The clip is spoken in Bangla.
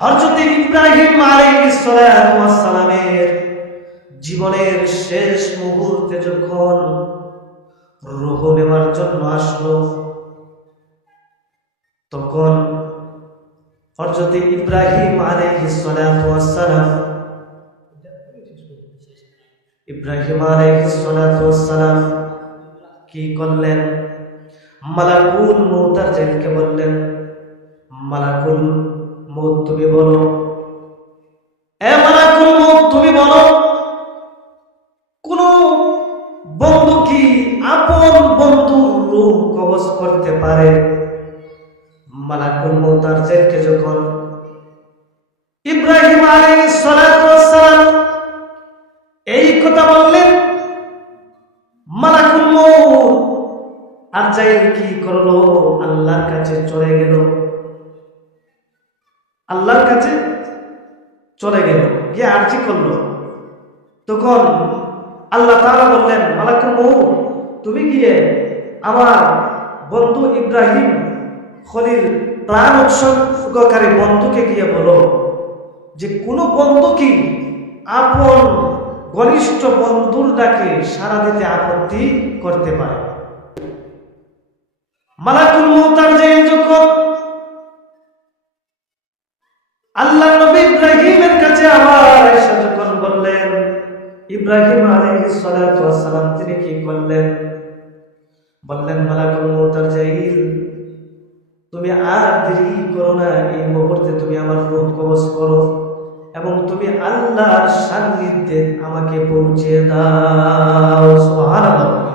হযরত ইব্রাহিম আলাইহিস সালাতু ওয়াস সালামের জীবনের শেষ মুহূর্তে যখন রূহ নেওয়ার জন্য আসলো, তখন হযরত ইব্রাহিম আলাইহিস সালাতু ওয়াস সালাম কি করলেন? মালাকুল মউত আজরাইলকে বললেন, মালাকুল মউত তুমি বলো, এ মালাকুল মউত তুমি বলো, কোন বন্ধু কি আপন বন্ধুর রূহ কবজ করতে পারে? মালাকুল মউত আজরাইলকে যখন ইব্রাহিম আলাইহিস সালাতু ওয়াস সালাম এই কথা বললেন, মালাকুল মউত আজরাইল কি করলো? আল্লাহর কাছে চলে গেল, আল্লাহর কাছে চলে গেল, গিয়ে আরজি করলো। তখন আল্লাহ তাআলা বললেন, মালাকুল মউত তুমি গিয়ে আমার বন্ধু ইব্রাহিম খলিল প্রাণ উৎসর্গকারী বন্ধুকে গিয়ে বলো যে কোন বন্ধু কি আপন ঘনিষ্ঠ বন্ধুর ডাকে সাড়া দিতে আপত্তি করতে পারে? মালাকুল মউত আজরাইল যখন আল্লাহ নবী ইব্রাহিমের কাছে আবার এসে যখন বললেন, ইব্রাহিম আলাইহিস সালাতু ওয়াস সালাম তিনি কি করলেন? বললেন, মালাকুল মউত আজরাইল তুমি আর দেরি করো না, এই মুহূর্তে তুমি আমার রূহ কবজ করো এবং তুমি আল্লাহর সান্নিধ্যে আমাকে পৌঁছে দাও। সুবহানাল্লাহ।